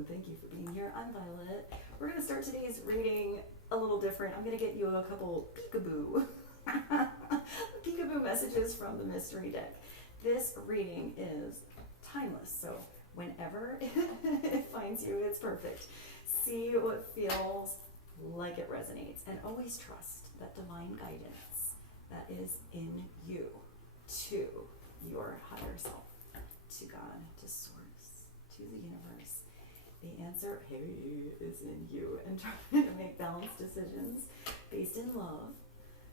and thank you for being here. I'm Violet. We're going to start today's reading a little different. I'm going to get you a couple peekaboo peekaboo messages from the mystery deck. This reading is timeless, so whenever it finds you, it's perfect. See what feels like it resonates, and always trust that divine guidance that is in you, to your higher self, to God, to Source, to the universe. The answer, is in you, and trying to make balanced decisions based in love,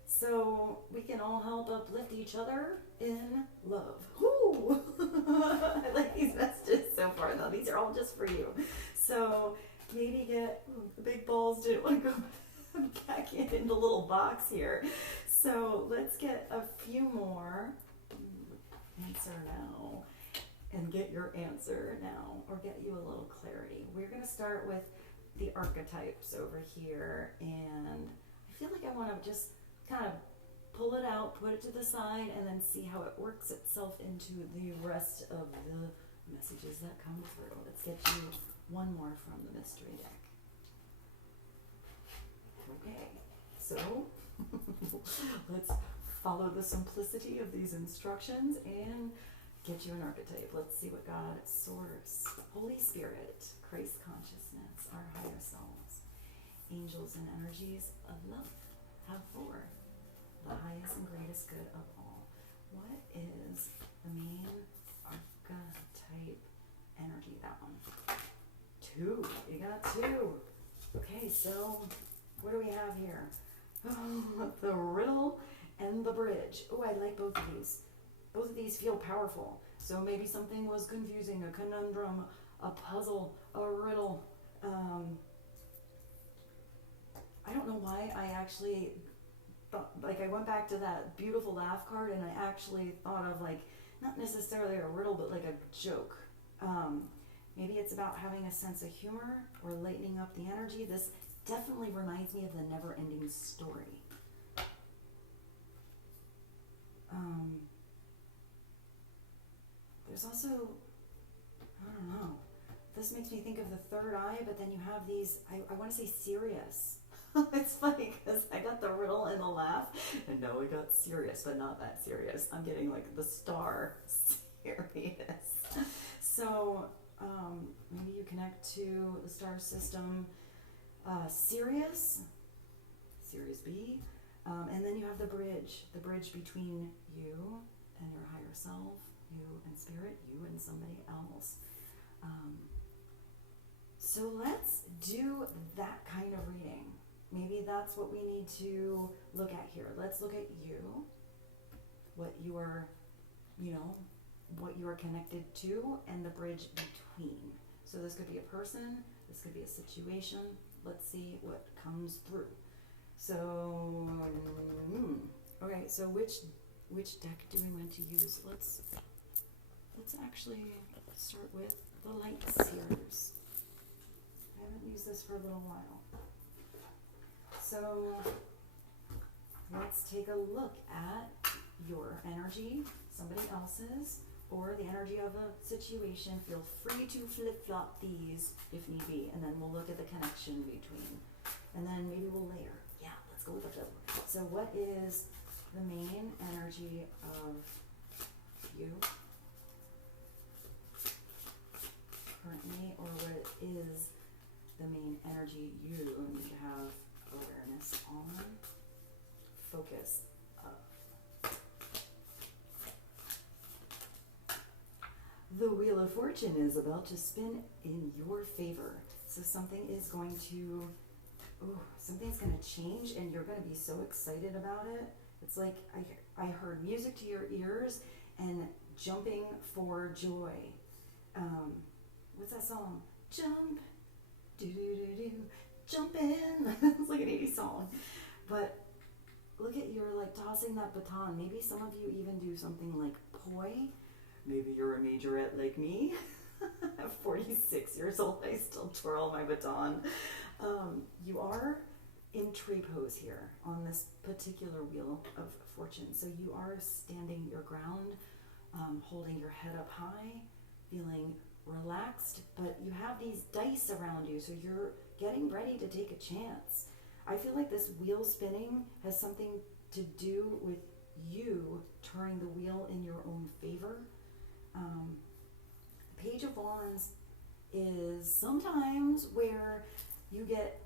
so we can all help uplift each other in love. Whoo! I like these messages so far, though. These are all just for you. So maybe get the big balls didn't want to go back in the little box here. So let's get a few more. Answer now. And get your answer now, or get you a little clarity. We're going to start with the archetypes over here, and I feel like I want to just kind of pull it out, put it to the side, and then see how it works itself into the rest of the messages that come through. Let's get you one more from the mystery deck. Okay, so let's follow the simplicity of these instructions and get you an archetype. Let's see what God, Source, Holy Spirit, Christ consciousness, our higher selves, angels and energies of love have for the highest and greatest good of all. What is the main archetype energy? That one. 2. You got 2. Okay, so what do we have here? Oh, the riddle and the bridge. Oh, I like both of these. Both of these feel powerful. So maybe something was confusing, a conundrum, a puzzle, a riddle. I don't know why I actually thought, like I went back to that beautiful laugh card, and I actually thought of like, not necessarily a riddle, but like a joke. Maybe it's about having a sense of humor or lightening up the energy. This definitely reminds me of the never-ending story. There's also, I don't know, this makes me think of the third eye, but then you have these, I want to say serious. It's funny because I got the riddle and the laugh, and now I got serious, but not that serious. I'm getting like the star serious. So maybe you connect to the star system, Sirius B, and then you have the bridge between you and your higher self, you and spirit, you and somebody else. So let's do that kind of reading. Maybe that's what we need to look at here. Let's look at you, what you are, what you are connected to, and the bridge between. So this could be a person, this could be a situation. Let's see what comes through. So, okay, so which deck do we want to use? Let's actually start with the Light Seers. I haven't used this for a little while. So let's take a look at your energy, somebody else's, or the energy of a situation. Feel free to flip-flop these if need be, and then we'll look at the connection between. And then maybe we'll layer. Yeah, let's go with the flip. So what is the main energy of you currently, or what is the main energy you need to have awareness on, focus of? The Wheel of Fortune is about to spin in your favor. So something is going to, something's going to change, and you're going to be so excited about it. It's like I heard music to your ears and jumping for joy. What's that song? Jump, do-do-do-do, jump in. It's like an 80s song. But look at, you're like tossing that baton. Maybe some of you even do something like poi. Maybe you're a majorette like me. I'm 46 years old. I still twirl my baton. You are in tree pose here on this particular Wheel of Fortune. So you are standing your ground, holding your head up high, feeling relaxed, but you have these dice around you, so you're getting ready to take a chance. I feel like this wheel spinning has something to do with you turning the wheel in your own favor. The Page of Wands is sometimes where you get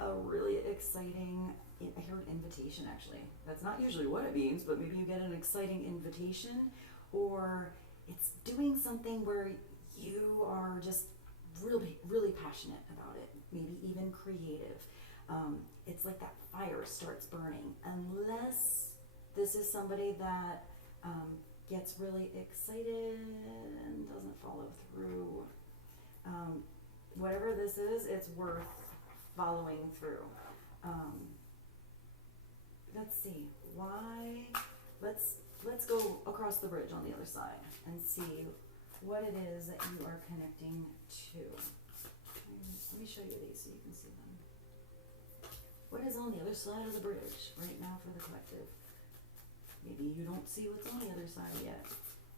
a really exciting, I heard invitation actually. That's not usually what it means, but maybe you get an exciting invitation, or it's doing something where you are just really, really passionate about it, maybe even creative. It's like that fire starts burning, unless this is somebody that gets really excited and doesn't follow through. Whatever this is, it's worth following through. Let's see, why, let's go across the bridge on the other side and see what it is that you are connecting to. Let me show you these so you can see them. What is on the other side of the bridge right now for the collective? Maybe you don't see what's on the other side yet.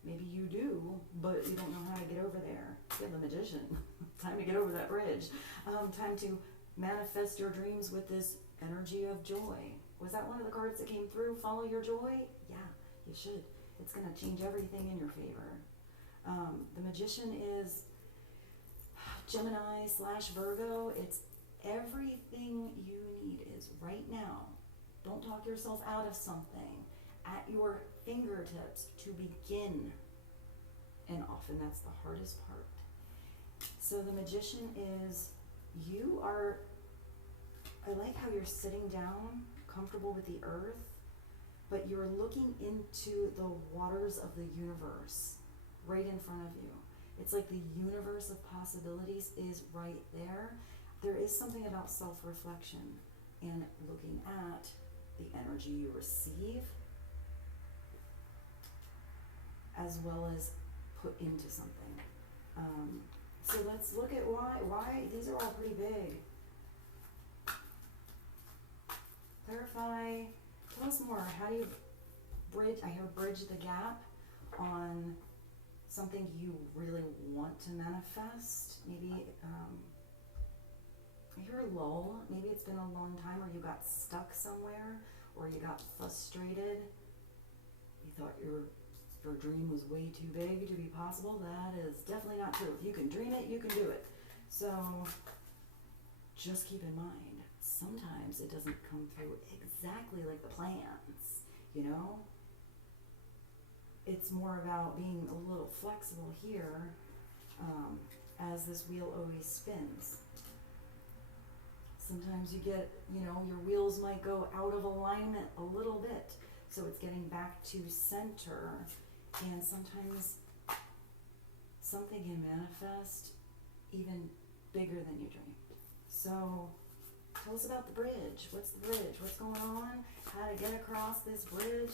Maybe you do, but you don't know how to get over there. You're the magician. Time to get over that bridge. Time to manifest your dreams with this energy of joy. Was that one of the cards that came through? Follow your joy? Yeah, you should. It's going to change everything in your favor. The magician is Gemini / Virgo. It's everything you need is right now. Don't talk yourself out of something. At your fingertips to begin. And often that's the hardest part. So the magician is, you are, I like how you're sitting down, comfortable with the earth, but you're looking into the waters of the universe right in front of you. It's like the universe of possibilities is right there. There is something about self-reflection and looking at the energy you receive as well as put into something. So let's look at why these are all pretty big. Clarify, tell us more. How do you bridge the gap on something you really want to manifest? Maybe, I hear lull. Maybe it's been a long time, or you got stuck somewhere, or you got frustrated. You thought your dream was way too big to be possible. That is definitely not true. If you can dream it, you can do it. So just keep in mind, sometimes it doesn't come through exactly like the plans, you know? It's more about being a little flexible here, as this wheel always spins. Sometimes you get, your wheels might go out of alignment a little bit. So it's getting back to center. And sometimes something can manifest even bigger than you dreamed. So tell us about the bridge. What's the bridge? What's going on? How to get across this bridge?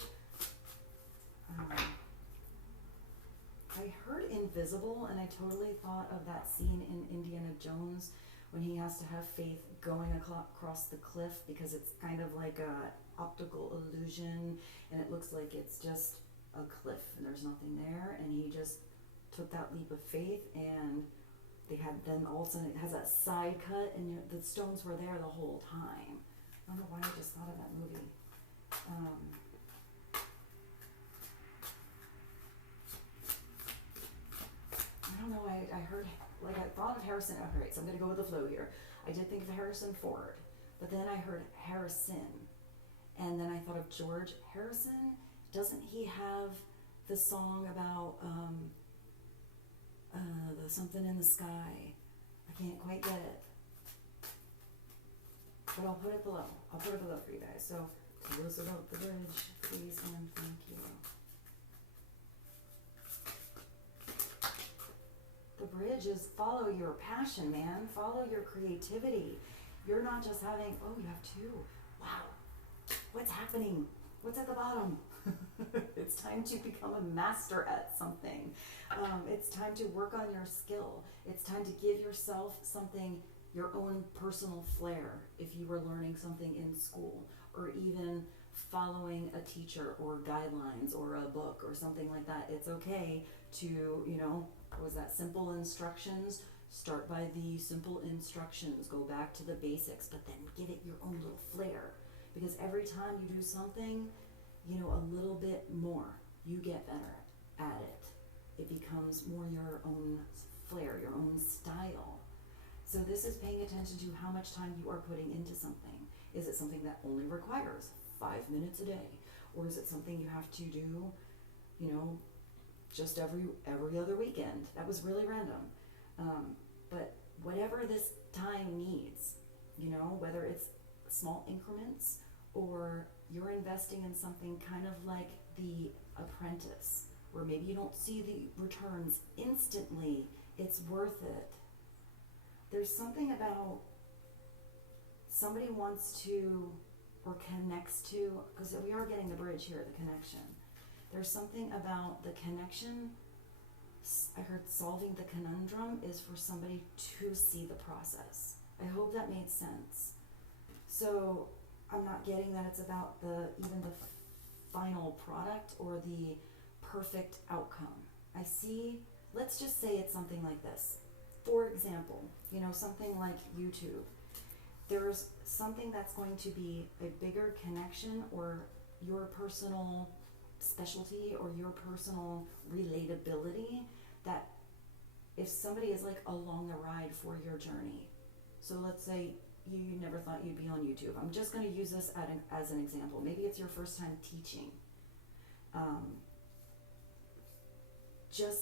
I heard invisible, and I totally thought of that scene in Indiana Jones when he has to have faith going across the cliff, because it's kind of like a optical illusion, and it looks like it's just a cliff and there's nothing there, and he just took that leap of faith, and then all of a sudden it has that side cut, and the stones were there the whole time. I don't know why I just thought of that movie. I don't know, I heard, I thought of Harrison. Alright, so I'm going to go with the flow here. I did think of Harrison Ford, but then I heard Harrison, and then I thought of George Harrison. Doesn't he have the song about the something in the sky? I can't quite get it, but I'll put it below. I'll put it below for you guys. So tell us about the bridge, please, and thank you. The bridge is follow your passion, man. Follow your creativity. You're not just having, oh, you have two. Wow. What's happening? What's at the bottom? It's time to become a master at something. It's time to work on your skill. It's time to give yourself something, your own personal flair, if you were learning something in school, or even following a teacher or guidelines or a book or something like that. It's okay to, was that simple instructions. Start by the simple instructions, go back to the basics, but then give it your own little flair. Because every time you do something, a little bit more, you get better at it. It becomes more your own flair, your own style. So this is paying attention to how much time you are putting into something. Is it something that only requires 5 minutes a day? Or is it something you have to do, just every other weekend? That was really random. But whatever this time needs, whether it's small increments or you're investing in something kind of like The Apprentice, where maybe you don't see the returns instantly, it's worth it. There's something about somebody wants to or connects to, because we are getting the bridge here, the connection. There's something about the connection. I heard solving the conundrum is for somebody to see the process. I hope that made sense. So I'm not getting that it's about even the final product or the perfect outcome. I see, let's just say it's something like this. For example, something like YouTube. There's something that's going to be a bigger connection or your personal specialty or your personal relatability, that if somebody is like along the ride for your journey. So let's say you never thought you'd be on YouTube. I'm just going to use this as an example. Maybe it's your first time teaching.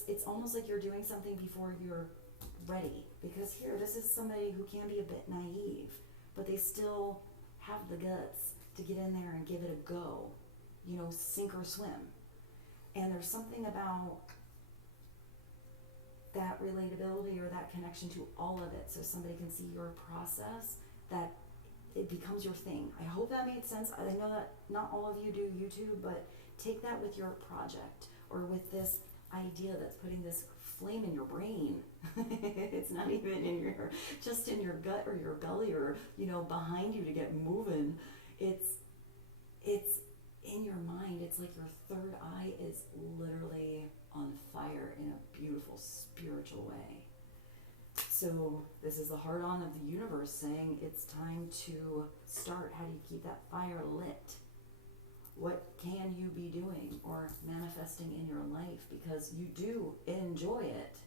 It's almost like you're doing something before you're ready. Because here, this is somebody who can be a bit naive, but they still have the guts to get in there and give it a go, sink or swim. And there's something about that relatability or that connection to all of it, so somebody can see your process, that it becomes your thing. I hope that made sense. I know that not all of you do YouTube, but take that with your project or with this idea that's putting this flame in your brain. It's not even just in your gut or your belly or, behind you to get moving. It's in your mind. It's like your third eye is literally on fire in a beautiful spiritual way. So this is the heart on of the universe saying it's time to start. How do you keep that fire lit? What can you be doing or manifesting in your life? Because you do enjoy it.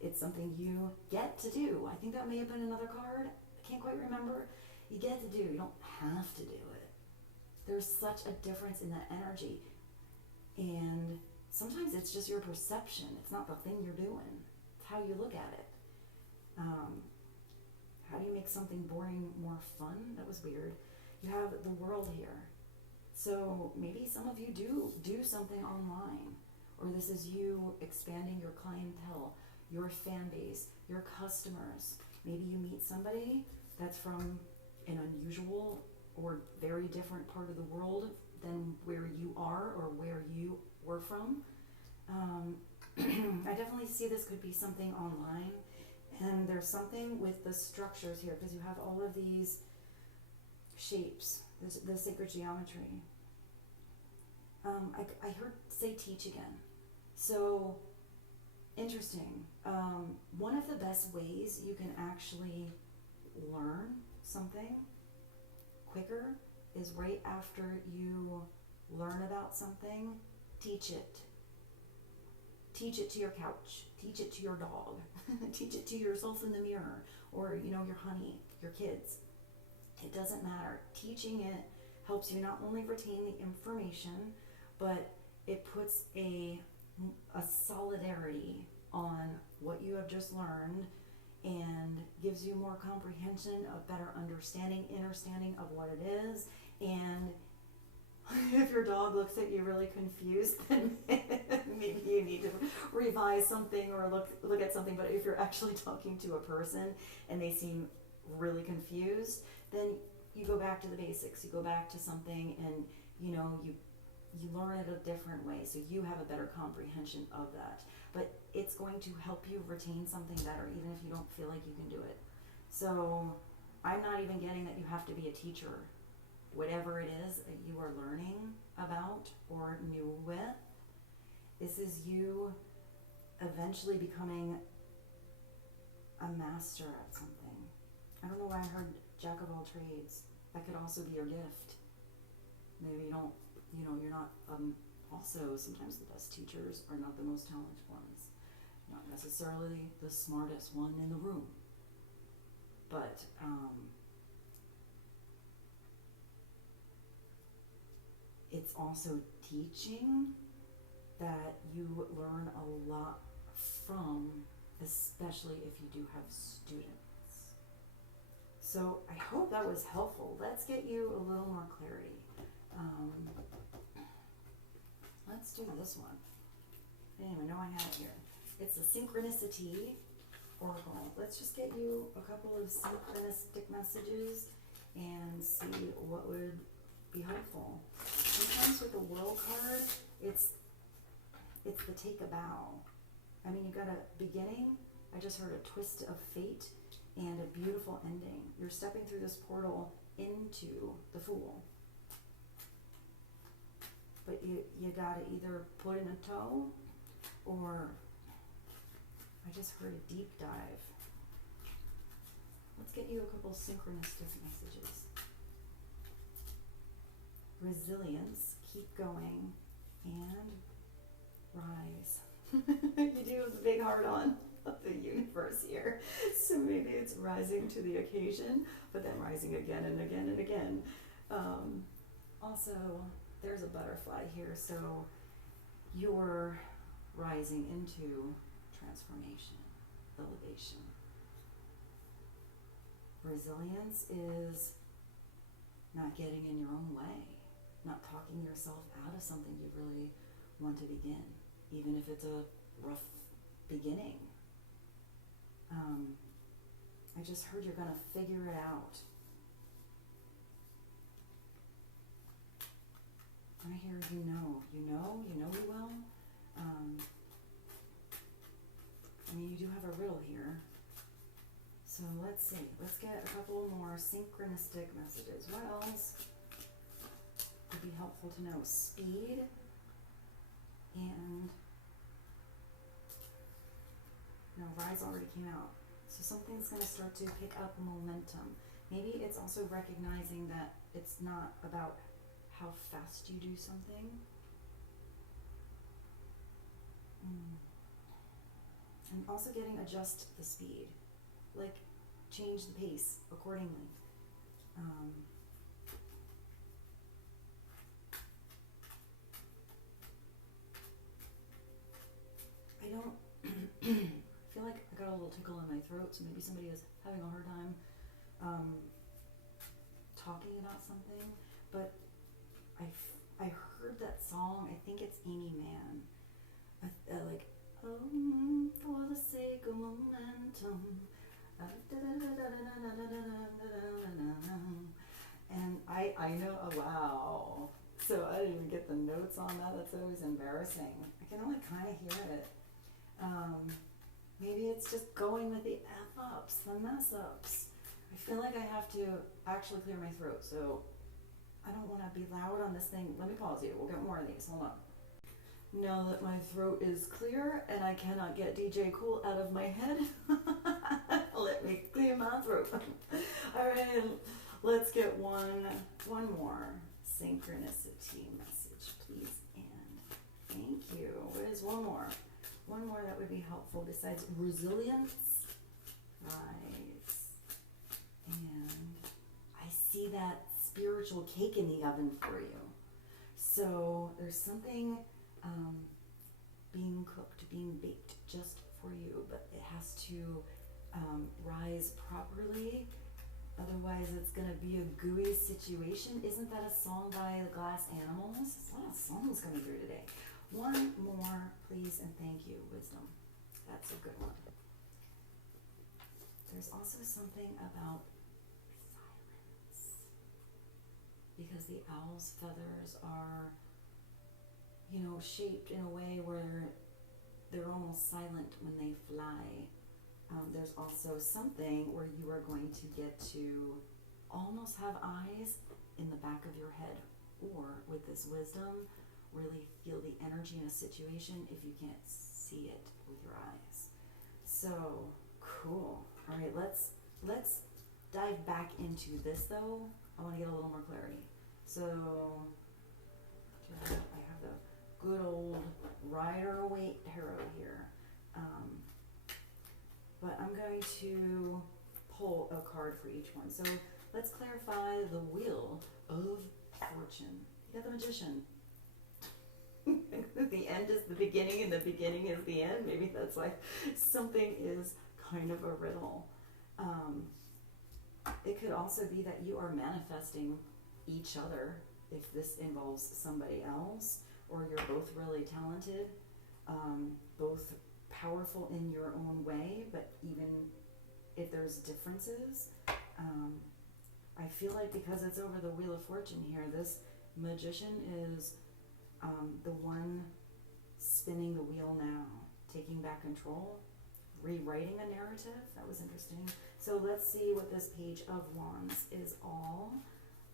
It's something you get to do. I think that may have been another card. I can't quite remember. You get to do. You don't have to do it. There's such a difference in that energy. And sometimes it's just your perception. It's not the thing you're doing. It's how you look at it. How do you make something boring more fun? That was weird. You have the world here. So maybe some of you do something online, or this is you expanding your clientele, your fan base, your customers. Maybe you meet somebody that's from an unusual or very different part of the world than where you are or where you were from. I definitely see this could be something online, and there's something with the structures here because you have all of these shapes, the sacred geometry. I heard say teach again. So interesting. One of the best ways you can actually learn something quicker is right after you learn about something, teach it. Teach it to your couch. Teach it to your dog. Teach it to yourself in the mirror, or your honey, your kids. It doesn't matter. Teaching it helps you not only retain the information, but it puts a solidarity on what you have just learned and gives you more comprehension, a better understanding of what it is. And if your dog looks at you really confused, then maybe you need to revise something or look at something. But if you're actually talking to a person and they seem really confused, then you go back to the basics. You go back to something and you learn it a different way, so you have a better comprehension of that. But it's going to help you retain something better, even if you don't feel like you can do it. So I'm not even getting that you have to be a teacher. Whatever it is that you are learning about or new with, this is you eventually becoming a master at something. I don't know why I heard jack of all trades. That could also be your gift. Maybe you don't, you're not, also sometimes the best teachers are not the most talented ones. Not necessarily the smartest one in the room. But, it's also teaching that you learn a lot from, especially if you do have students. So I hope that was helpful. Let's get you a little more clarity. Let's do this one. I didn't even know I had it here. It's a synchronicity oracle. Let's just get you a couple of synchronistic messages and see what would be helpful. Sometimes with the world card, it's the take a bow. I mean, you got a beginning. I just heard a twist of fate and a beautiful ending. You're stepping through this portal into the Fool. But you gotta either put in a toe, or I just heard a deep dive. Let's get you a couple synchronistic messages. Resilience, keep going, and rise. You do have the big heart on of the universe here. So maybe it's rising to the occasion, but then rising again and again and again. Also, there's a butterfly here, so you're rising into transformation, elevation. Resilience is not getting in your own way, not talking yourself out of something you really want to begin, even if it's a rough beginning. I just heard you're going to figure it out. I hear you will. I mean, you do have a riddle here. So let's see. Let's get a couple more synchronistic messages. What else would be helpful to know? Speed and... No, rise already came out. So something's going to start to pick up momentum. Maybe it's also recognizing that it's not about how fast you do something. And also getting adjust the speed. Like, change the pace accordingly. I don't feel like I got a little tickle in my throat, so maybe somebody is having a hard time talking about something, but I heard that song. I think it's Amy Mann. Like, for the sake of momentum. And I know, wow. So I didn't even get the notes on that. That's always embarrassing. I can only kind of hear it. Maybe it's just going with the F-ups, the mess-ups. I feel like I have to actually clear my throat, so I don't want to be loud on this thing. Let me pause you. We'll get more of these. Hold on. Now that my throat is clear and I cannot get DJ Cool out of my head, let me clear my throat. All right, let's get one more synchronicity message, please. And thank you. What is one more? One more that would be helpful besides resilience. Rise. And I see that spiritual cake in the oven for you. So there's something being cooked, being baked just for you, but it has to rise properly. Otherwise, it's going to be a gooey situation. Isn't that a song by the Glass Animals? There's a lot of songs coming through today. One more, please, and thank you, wisdom. That's a good one. There's also something about silence. Because the owl's feathers are, shaped in a way where they're almost silent when they fly. There's also something where you are going to get to almost have eyes in the back of your head, or with this wisdom, really feel the energy in a situation if you can't see it with your eyes. So cool. All right, let's dive back into this though. I want to get a little more clarity. So I have the good old Rider-Waite tarot here. But I'm going to pull a card for each one. So let's clarify the Wheel of Fortune. You got the Magician. The end is the beginning and the beginning is the end. Maybe that's why something is kind of a riddle. It could also be that you are manifesting each other if this involves somebody else, or you're both really talented, both powerful in your own way, but even if there's differences, I feel like because it's over the Wheel of Fortune here, this Magician is the one spinning the wheel now, taking back control, rewriting a narrative. That was interesting. So let's see what this Page of Wands is all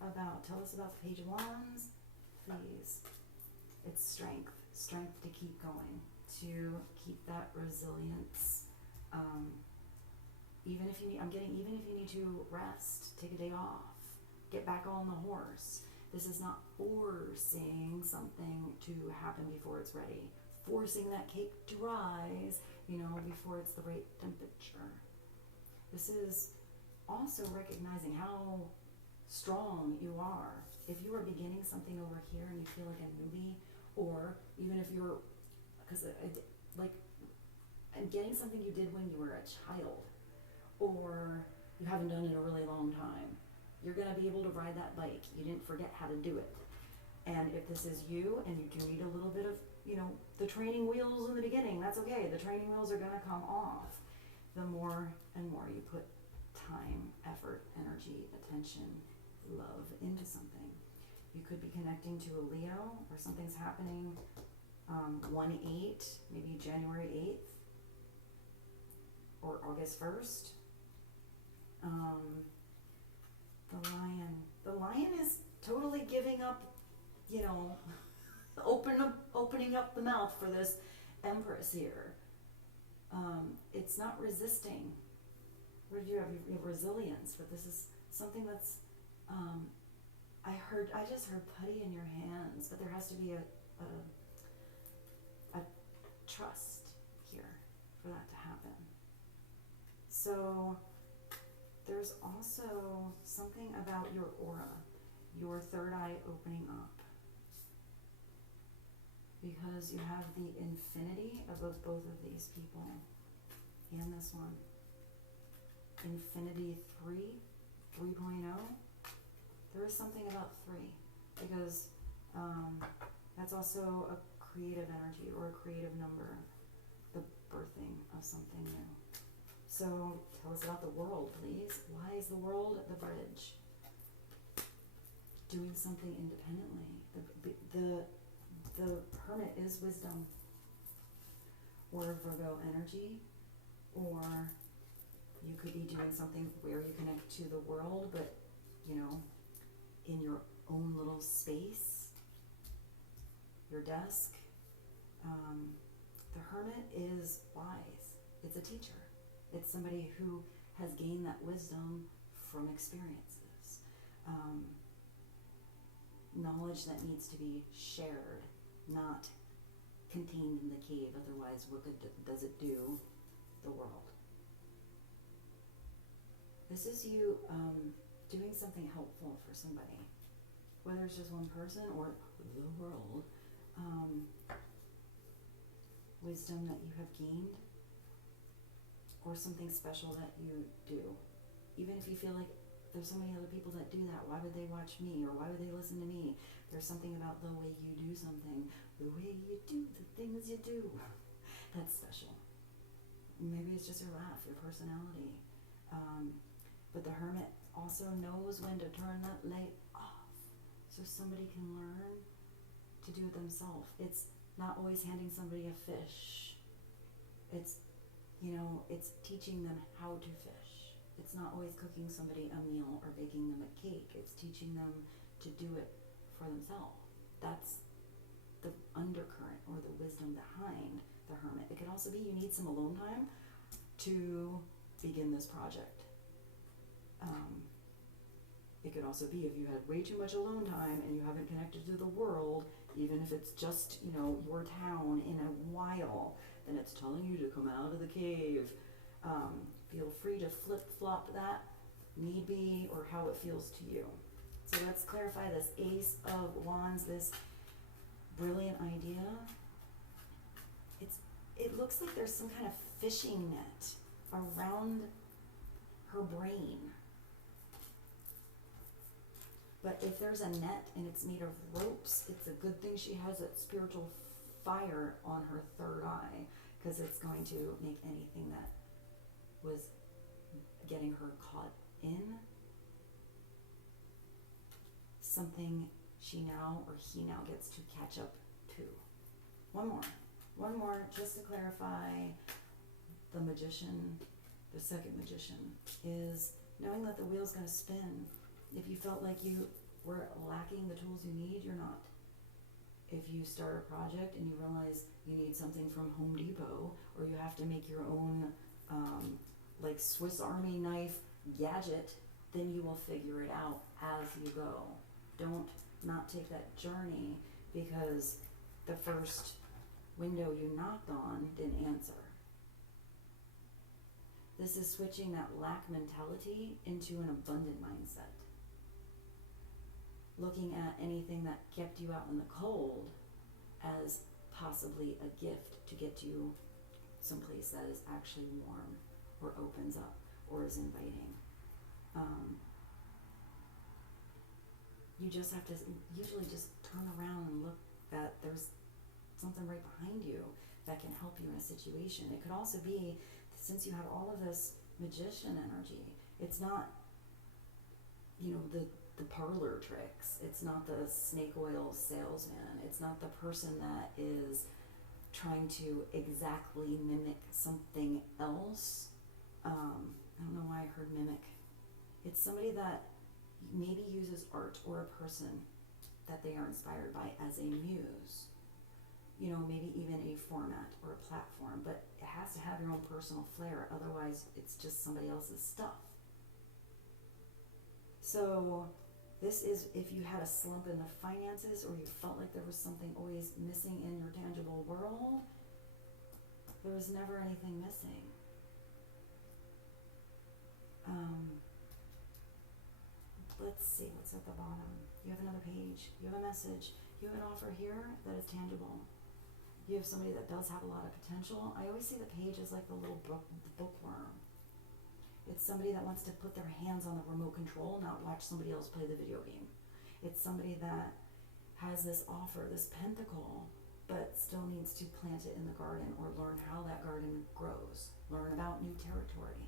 about. Tell us about the Page of Wands, please. It's strength to keep going, to keep that resilience. Even if you need to rest, take a day off, get back on the horse. This is not forcing something to happen before it's ready, forcing that cake to rise, before it's the right temperature. This is also recognizing how strong you are. If you are beginning something over here and you feel like a newbie, or even if you're, and getting something you did when you were a child, or you haven't done it in a really long time, you're going to be able to ride that bike. You didn't forget how to do it. And if this is you and you do need a little bit of, the training wheels in the beginning, that's okay. The training wheels are going to come off. The more and more you put time, effort, energy, attention, love into something. You could be connecting to a Leo, or something's happening 1/8, maybe January 8th or August 1st. The lion is totally giving up, opening up the mouth for this Empress here. It's not resisting. What did you have? You have resilience, but this is something that's, I just heard putty in your hands, but there has to be a trust here for that to happen. So there's also something about your aura, your third eye opening up, because you have the infinity of both of these people and this one. Infinity 3.0. There is something about 3, because that's also a creative energy or a creative number, the birthing of something new. So tell us about the World, please. Why is the World the bridge? Doing something independently. The Hermit is wisdom, or Virgo energy, or you could be doing something where you connect to the world, but in your own little space, your desk. The Hermit is wise. It's a teacher. It's somebody who has gained that wisdom from experiences. Knowledge that needs to be shared, not contained in the cave. Otherwise, what good does it do the world? This is you doing something helpful for somebody, whether it's just one person or the world. Wisdom that you have gained, or something special that you do. Even if you feel like there's so many other people that do that, why would they watch me, or why would they listen to me? There's something about the way you do something, the way you do the things you do, that's special. Maybe it's just your laugh, your personality. But the Hermit also knows when to turn that light off, so somebody can learn to do it themselves. It's not always handing somebody a fish. It's teaching them how to fish. It's not always cooking somebody a meal or baking them a cake. It's teaching them to do it for themselves. That's the undercurrent or the wisdom behind the Hermit. It could also be you need some alone time to begin this project. It could also be if you had way too much alone time and you haven't connected to the world, even if it's just, your town in a while, then it's telling you to come out of the cave. Feel free to flip-flop that, need be, or how it feels to you. So let's clarify this Ace of Wands, this brilliant idea. It looks like there's some kind of fishing net around her brain. But if there's a net and it's made of ropes, it's a good thing she has that spiritual fire on her third eye, because it's going to make anything that was getting her caught in something she now or he now gets to catch up to. One more, just to clarify. The Magician, the second Magician, is knowing that the wheel's going to spin. If you felt like you were lacking the tools you need, you're not. If you start a project and you realize you need something from Home Depot, or you have to make your own like Swiss Army knife gadget, then you will figure it out as you go. Don't not take that journey because the first window you knocked on didn't answer. This is switching that lack mentality into an abundant mindset. Looking at anything that kept you out in the cold as possibly a gift to get you someplace that is actually warm or opens up or is inviting. You just have to usually just turn around and look that there's something right behind you that can help you in a situation. It could also be, since you have all of this Magician energy, it's not, the parlor tricks. It's not the snake oil salesman. It's not the person that is trying to exactly mimic something else. I don't know why I heard mimic. It's somebody that maybe uses art or a person that they are inspired by as a muse. Maybe even a format or a platform, but it has to have your own personal flair. Otherwise, it's just somebody else's stuff. So this is if you had a slump in the finances, or you felt like there was something always missing in your tangible world. There was never anything missing. Let's see what's at the bottom. You have another page. You have a message. You have an offer here that is tangible. You have somebody that does have a lot of potential. I always see the page as like the little bookworm. It's somebody that wants to put their hands on the remote control, not watch somebody else play the video game. It's somebody that has this offer, this pentacle, but still needs to plant it in the garden or learn how that garden grows, learn about new territory.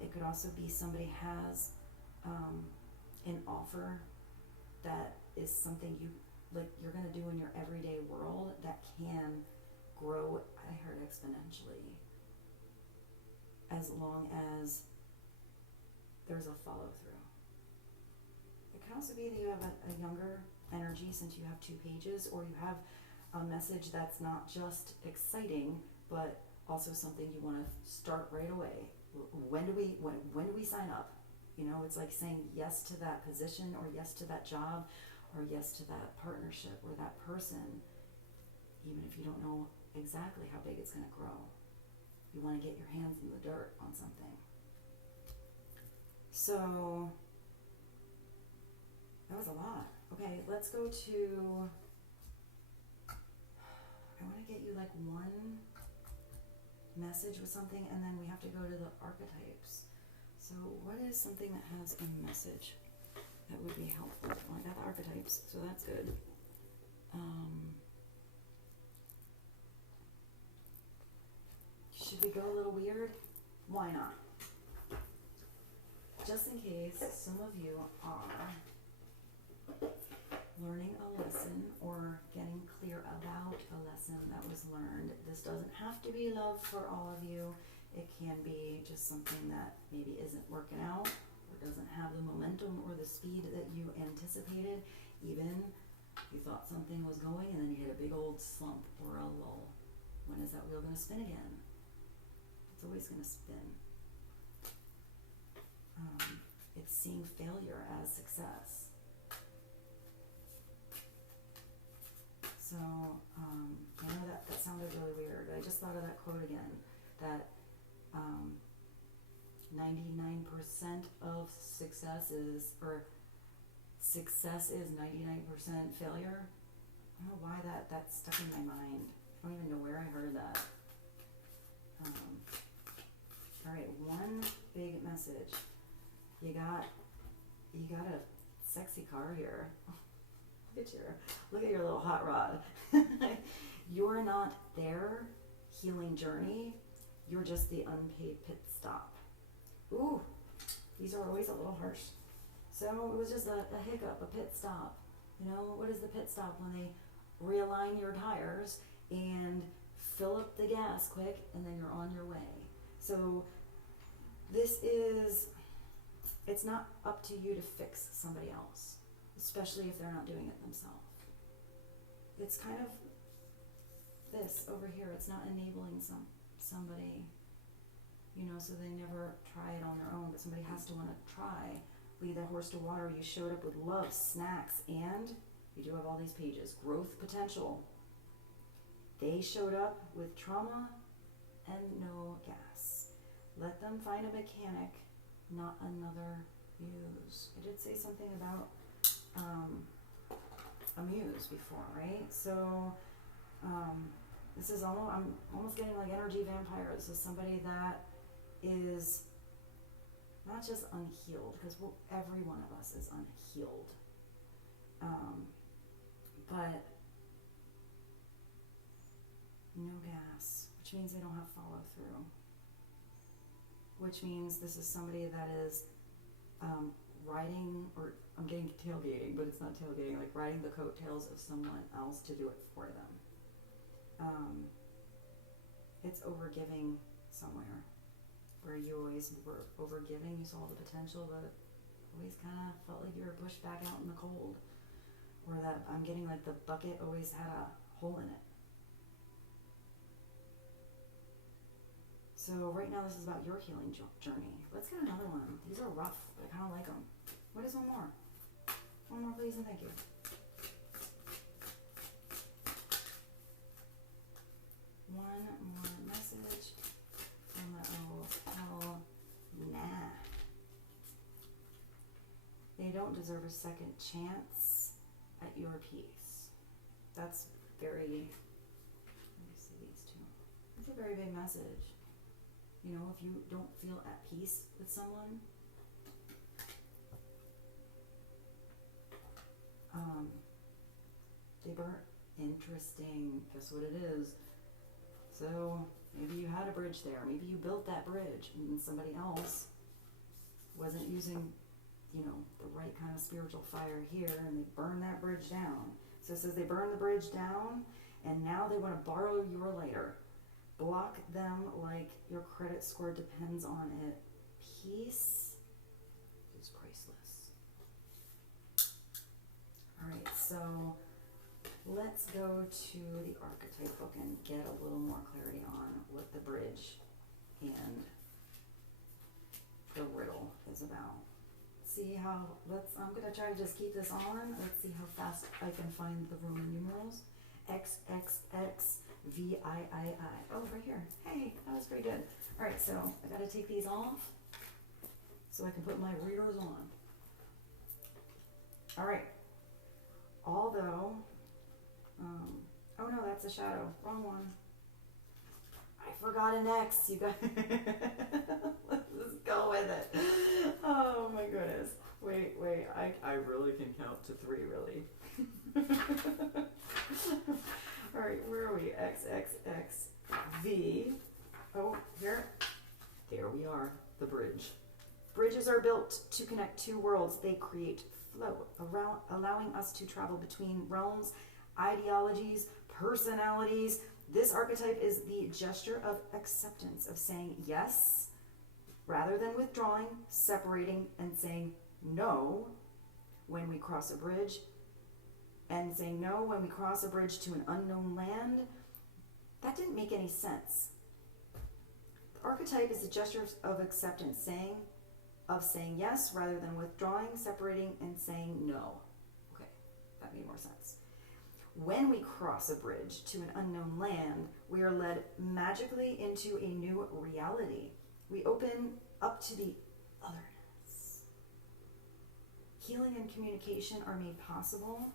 It could also be somebody has an offer that is something you're going to do in your everyday world that can grow, I heard exponentially, as long as there's a follow-through. It can also be that you have a younger energy, since you have two pages, or you have a message that's not just exciting, but also something you want to start right away. When do we sign up? It's like saying yes to that position, or yes to that job, or yes to that partnership or that person, even if you don't know exactly how big it's going to grow. You want to get your hands in the dirt on something. So that was a lot. Okay, let's go to, I want to get you like one message with something, and then we have to go to the archetypes. So what is something that has a message that would be helpful? Well, I got the archetypes, so that's good. Should we go a little weird? Why not? Just in case some of you are learning a lesson or getting clear about a lesson that was learned. This doesn't have to be love for all of you. It can be just something that maybe isn't working out, or doesn't have the momentum or the speed that you anticipated. Even you thought something was going and then you hit a big old slump or a lull. When is that wheel going to spin again? It's always going to spin. It's seeing failure as success. So, I know that sounded really weird. I just thought of that quote again, that 99% of success is 99% failure. I don't know why that's stuck in my mind. I don't even know where I heard that. All right, one big message. You got a sexy car here. Look at your little hot rod. You're not their healing journey. You're just the unpaid pit stop. Ooh, these are always a little harsh. So it was just a hiccup, a pit stop. You know, what is the pit stop? When they realign your tires and fill up the gas quick, and then you're on your way. So it's not up to you to fix somebody else, especially if they're not doing it themselves. It's kind of this over here. It's not enabling somebody, you know, so they never try it on their own, but somebody has to want to try. Lead the horse to water. You showed up with love, snacks, and you do have all these pages. Growth potential. They showed up with trauma and no gas. Let them find a mechanic, not another muse. I did say something about a muse before, right? So this is I'm almost getting like energy vampire. This is somebody that is not just unhealed, because every one of us is unhealed, but no gas, which means they don't have follow through, which means this is somebody that is riding, or I'm getting tailgating, but it's not tailgating, like riding the coattails of someone else to do it for them. It's overgiving somewhere, where you always were overgiving, you saw the potential, but always kind of felt like you were pushed back out in the cold, or that I'm getting like the bucket always had a hole in it. So right now this is about your healing journey. Let's get another one. These are rough, but I kind of like them. What is one more? One more, please, and thank you. One more message from the hell nah. They don't deserve a second chance at your peace. That's very, let me see these two. That's a very big message. You know, if you don't feel at peace with someone, they weren't interesting. Guess what it is? So maybe you had a bridge there. Maybe you built that bridge, and somebody else wasn't using, you know, the right kind of spiritual fire here, and they burned that bridge down. So it says they burned the bridge down, and now they want to borrow your lighter. Block them like your credit score depends on it. Peace is priceless. All right, so let's go to the archetype book and get a little more clarity on what the bridge and the riddle is about. See how, I'm going to try to just keep this on. Let's see how fast I can find the Roman numerals. XXX VIII. Oh, right here. Hey, that was pretty good. All right, so I got to take these off so I can put my readers on. All right. Although, oh no, that's a shadow. Wrong one. I forgot an X. You guys, let's just go with it. Oh my goodness. Wait. I really can count to 3, really. All right, where are we? XXXV. Oh, here. There we are, the bridge. Bridges are built to connect two worlds. They create flow, allowing us to travel between realms, ideologies, personalities. This archetype is the gesture of acceptance, of saying yes, rather than withdrawing, separating, and saying no when we cross a bridge, and saying no when we cross a bridge to an unknown land. That didn't make any sense. The archetype is a gesture of acceptance, saying yes rather than withdrawing, separating, and saying no. Okay, that made more sense. When we cross a bridge to an unknown land, we are led magically into a new reality. We open up to the otherness. Healing and communication are made possible,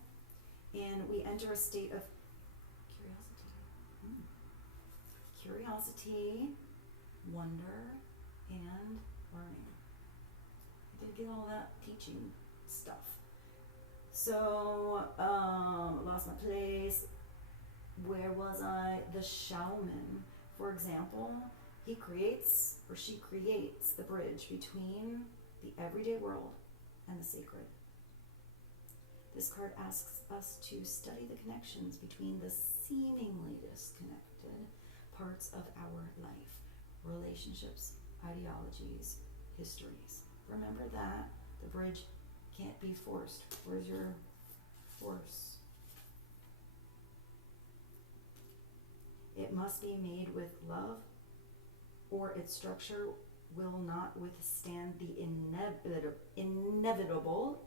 and we enter a state of curiosity, wonder, and learning. I did get all that teaching stuff. So, lost my place. Where was I? The shaman, for example, he creates, or she creates, the bridge between the everyday world and the sacred. This card asks us to study the connections between the seemingly disconnected parts of our life, relationships, ideologies, histories. Remember that the bridge can't be forced. Where's your force? It must be made with love, or its structure will not withstand the inevitable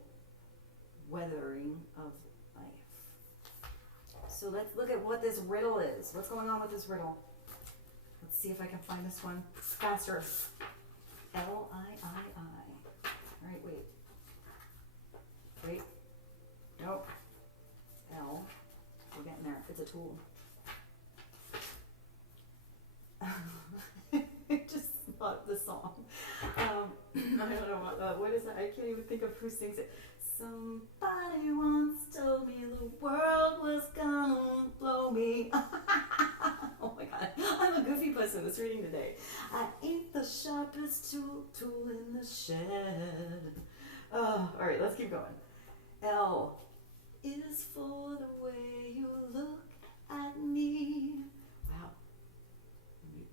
weathering of life. So let's look at what this riddle is. What's going on with this riddle? Let's see if I can find this one faster. L-I-I-I. All right, wait. Nope. L. We're getting there. It's a tool. I just thought the song. I don't know what is that? I can't even think of who sings it. Somebody once told me the world was gonna blow me. Oh my God, I'm a goofy puss in this reading today. I ain't the sharpest tool in the shed. All right, let's keep going. L is for the way you look at me. Wow.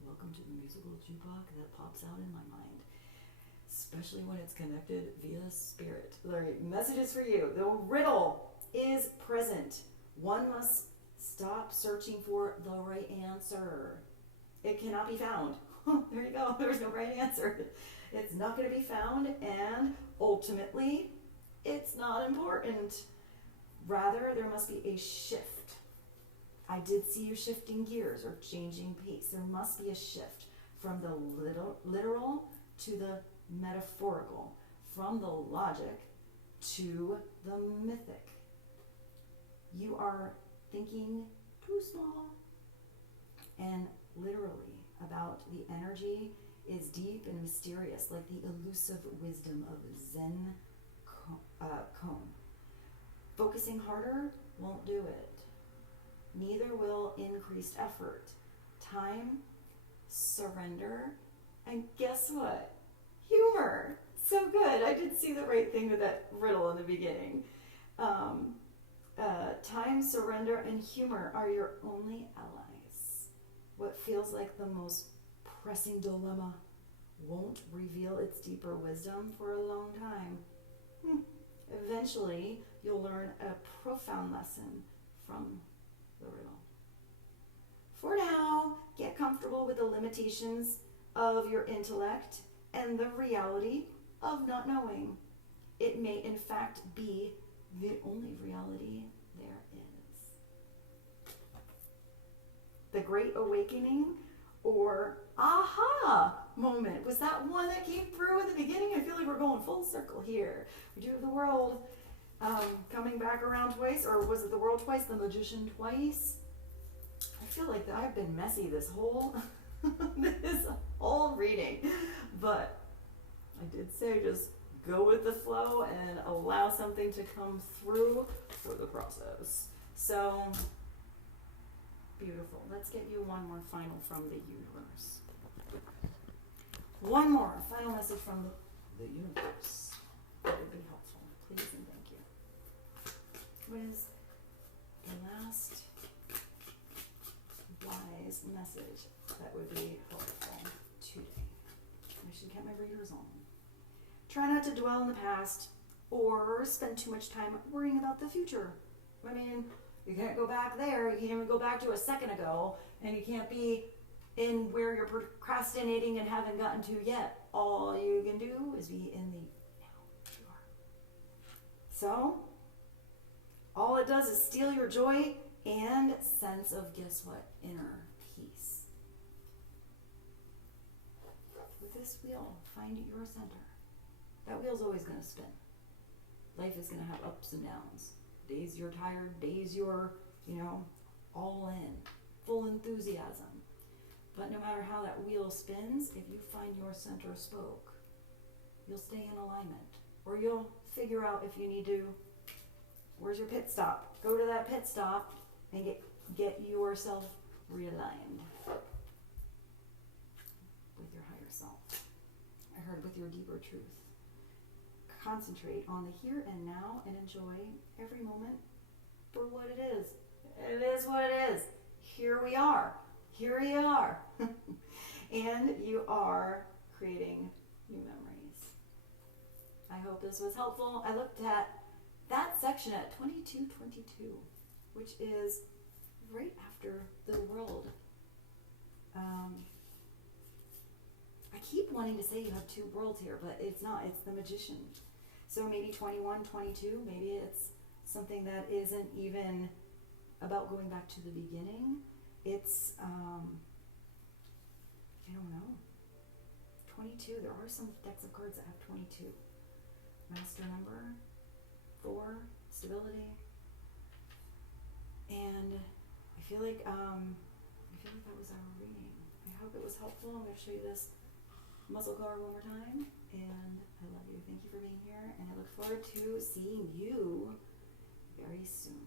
Welcome to the musical jukebox that pops out in my mind, especially when it's connected via spirit. All right, messages for you. The riddle is present. One must stop searching for the right answer. It cannot be found. There you go. There's no right answer. It's not going to be found, and ultimately, it's not important. Rather, there must be a shift. I did see you shifting gears or changing pace. There must be a shift from the literal to the metaphorical, from the logic to the mythic. You are thinking too small, and literally about the energy is deep and mysterious, like the elusive wisdom of Zen koan. Focusing harder won't do it. Neither will increased effort. Time, surrender, and guess what? Humor. So good. I did see the right thing with that riddle in the beginning. Time, surrender, and humor are your only allies. What feels like the most pressing dilemma won't reveal its deeper wisdom for a long time. Eventually, you'll learn a profound lesson from the riddle. For now, get comfortable with the limitations of your intellect and the reality of not knowing. It may in fact be the only reality there is. The Great Awakening or aha moment. Was that one that came through at the beginning? I feel like we're going full circle here. We do have the world coming back around twice, or was it the world twice, the magician twice? I feel like I've been messy this whole reading, but I did say just go with the flow and allow something to come through for the process. So beautiful. Let's get you one more final from the universe. One more final message from the universe. That would be helpful. Please and thank you. What is the last wise message that would be helpful today? I should get my readers on. Try not to dwell in the past or spend too much time worrying about the future. I mean, You can't go back there. You can't even go back to a second ago. And you can't be in where you're procrastinating and haven't gotten to yet. All you can do is be in the now you are. So, all it does is steal your joy and sense of, guess what, inner peace. With this wheel, find your center. That wheel's always going to spin. Life is going to have ups and downs. Days you're tired, days you're, all in, full enthusiasm. But no matter how that wheel spins, if you find your center spoke, you'll stay in alignment. Or you'll figure out if you need to, where's your pit stop? Go to that pit stop and get yourself realigned with your higher self. I heard with your deeper truth. Concentrate on the here and now and enjoy every moment for what it is. It is what it is. Here we are. Here you are. And you are creating new memories. I hope this was helpful. I looked at that section at 2222, which is right after the world. I keep wanting to say you have two worlds here, but it's not. It's the magician. So maybe 21, 22, maybe it's something that isn't even about going back to the beginning. It's, I don't know, 22. There are some decks of cards that have 22. Master number, 4, stability. And I feel like that was our reading. I hope it was helpful. I'm going to show you this muscle card one more time. And I love you. Thank you for being here. And I look forward to seeing you very soon.